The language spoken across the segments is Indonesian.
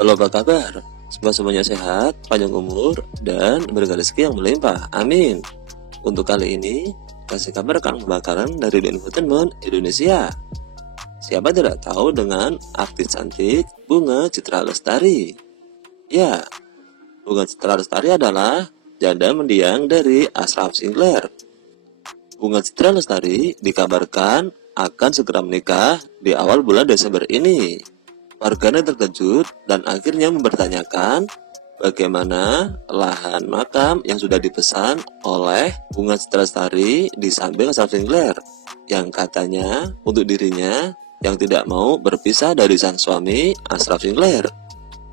Halo, apa kabar? Semoga semuanya sehat, panjang umur, dan berkah rezeki yang melimpah. Amin. Untuk kali ini, kasih kabar akan pembakaran dari The Infotainment Indonesia. Siapa tidak tahu dengan artis cantik Bunga Citra Lestari? Ya, Bunga Citra Lestari adalah janda mendiang dari Ashraf Sinclair. Bunga Citra Lestari dikabarkan akan segera menikah di awal bulan Desember ini. Warganet terkejut dan akhirnya mempertanyakan bagaimana lahan makam yang sudah dipesan oleh Bunga Citra Lestari di samping Ashraf Sinclair yang katanya untuk dirinya yang tidak mau berpisah dari sang suami Ashraf Sinclair.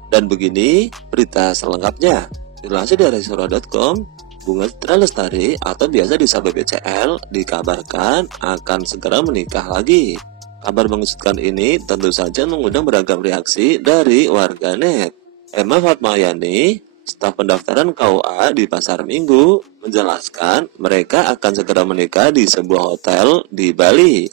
Dan begini berita selengkapnya. Dilansir dari surah.com, Bunga Citra Lestari atau biasa disapa BCL dikabarkan akan segera menikah lagi. Kabar mengejutkan ini tentu saja mengundang beragam reaksi dari warganet. Emma Fatmayani, staf pendaftaran KUA di Pasar Minggu, menjelaskan mereka akan segera menikah di sebuah hotel di Bali.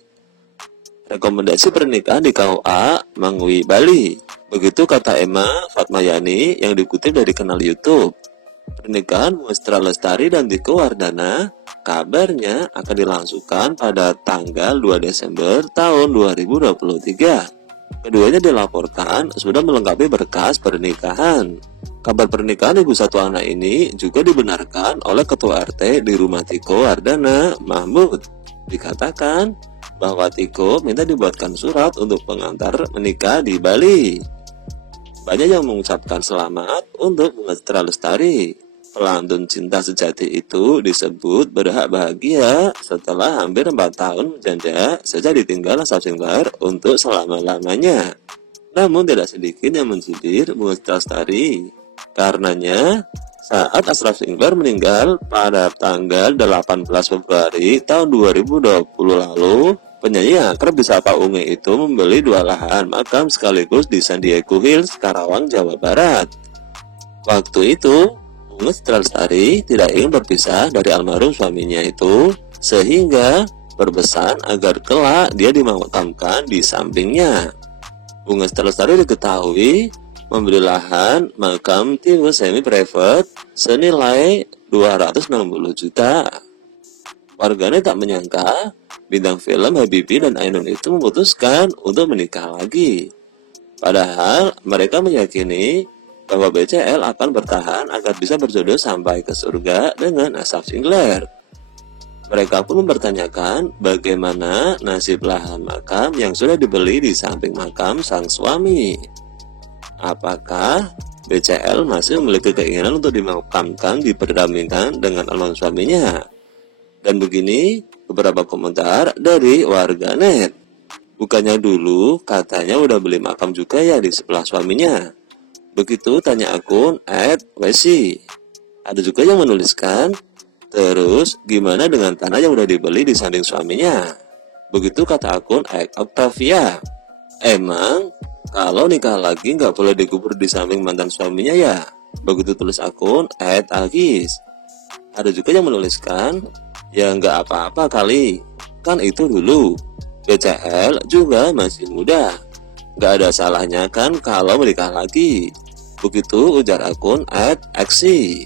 Rekomendasi pernikahan di KUA Mangwi, Bali. Begitu kata Emma Fatmayani yang dikutip dari kanal YouTube. Pernikahan Bunga Citra Lestari dan Tiko Wardana kabarnya akan dilangsungkan pada tanggal 2 Desember tahun 2023. Keduanya dilaporkan sudah melengkapi berkas pernikahan. Kabar pernikahan ibu satu anak ini juga dibenarkan oleh Ketua RT di rumah Tiko Wardana, Mahmud. Dikatakan bahwa Tiko minta dibuatkan surat untuk pengantar menikah di Bali. Banyak yang mengucapkan selamat untuk Bunga Citra Lestari. Pelantun cinta sejati itu disebut berhak bahagia setelah hampir 4 tahun menjanda sejak ditinggal Ashraf Sinclair untuk selama-lamanya. Namun tidak sedikit yang mencindir Bunga Citra Lestari. Karenanya, saat Ashraf Sinclair meninggal pada tanggal 18 Februari tahun 2020 lalu, penyanyi yang akrab disapa Unge itu membeli 2 lahan makam sekaligus di San Diego Hills, Karawang, Jawa Barat. Waktu itu, Bunga Citra Lestari tidak ingin berpisah dari almarhum suaminya itu, sehingga berpesan agar kelak dia dimakamkan di sampingnya. Bunga Citra Lestari diketahui membeli lahan makam tipe semi-private senilai 260 juta. Warganet tak menyangka bintang film Habibie dan Ainun itu memutuskan untuk menikah lagi. Padahal mereka meyakini bahwa BCL akan bertahan agar bisa berjodoh sampai ke surga dengan Ashraf Sinclair. Mereka pun mempertanyakan bagaimana nasib lahan makam yang sudah dibeli di samping makam sang suami. Apakah BCL masih memiliki keinginan untuk dimakamkan diperdampingkan dengan almarhum suaminya? Dan begini beberapa komentar dari warganet. Bukannya dulu katanya udah beli makam juga ya di sebelah suaminya? Begitu tanya akun @wesi. Ada juga yang menuliskan, terus gimana dengan tanah yang udah dibeli di samping suaminya? Begitu kata akun @octavia. Emang kalau nikah lagi nggak boleh dikubur di samping mantan suaminya ya? Begitu tulis akun @agis. Ada juga yang menuliskan, ya nggak apa-apa kali, kan itu dulu. BCL juga masih muda, nggak ada salahnya kan kalau menikah lagi. Begitu ujar akun @aksi.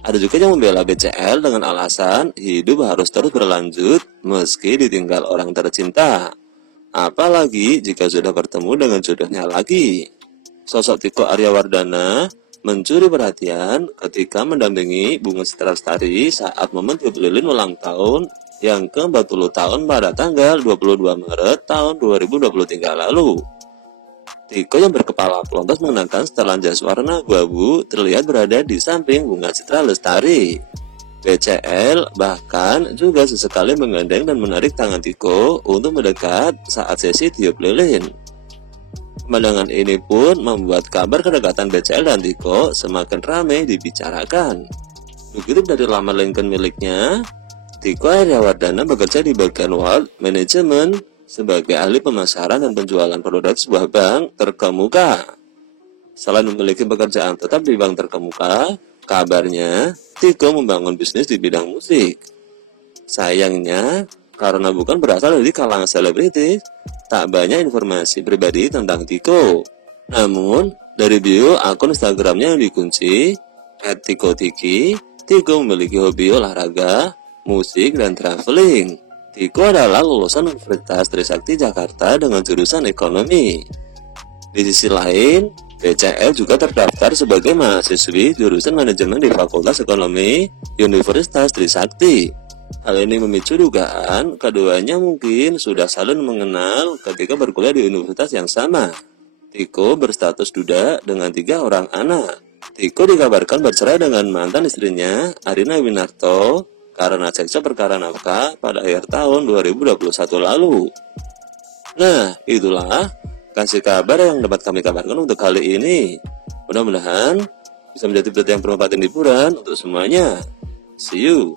Ada juga yang membela BCL dengan alasan hidup harus terus berlanjut meski ditinggal orang tercinta. Apalagi jika sudah bertemu dengan jodohnya lagi. Sosok Tiko Aryawardana mencuri perhatian ketika mendampingi Bunga Citra Lestari saat momen tiup lilin ulang tahun yang ke-40 tahun pada tanggal 22 Maret tahun 2023 lalu. Tiko yang berkepala pelontos mengenakan setelan jas warna abu-abu terlihat berada di samping Bunga Citra Lestari. BCL bahkan juga sesekali menggandeng dan menarik tangan Tiko untuk mendekat saat sesi tiup lilin. Pemandangan ini pun membuat kabar kedekatan BCL dan Tiko semakin ramai dibicarakan. Begitu dari laman LinkedIn miliknya, Tiko Aryawardana bekerja di bagian World Management sebagai ahli pemasaran dan penjualan produk sebuah bank terkemuka. Selain memiliki pekerjaan tetap di bank terkemuka, kabarnya Tiko membangun bisnis di bidang musik. Sayangnya, karena bukan berasal dari kalangan selebritis, tak banyak informasi pribadi tentang Tiko. Namun, Dari bio akun Instagramnya yang dikunci @tikotiki, Tiko memiliki hobi olahraga, musik, dan traveling. Tiko adalah lulusan Universitas Trisakti Jakarta dengan jurusan ekonomi. Di sisi lain, BCL juga terdaftar sebagai mahasiswi jurusan manajemen di Fakultas Ekonomi Universitas Trisakti. Hal ini memicu dugaan keduanya mungkin sudah saling mengenal ketika berkuliah di universitas yang sama. Tiko berstatus duda dengan 3 orang anak. Tiko dikabarkan bercerai dengan mantan istrinya, Arina Winarto, karena cekcok perkara nafkah pada akhir tahun 2021 lalu. Nah, itulah kasih kabar yang dapat kami kabarkan untuk kali ini. Mudah-mudahan bisa menjadi berita yang bermanfaat dan hiburan untuk semuanya. See you.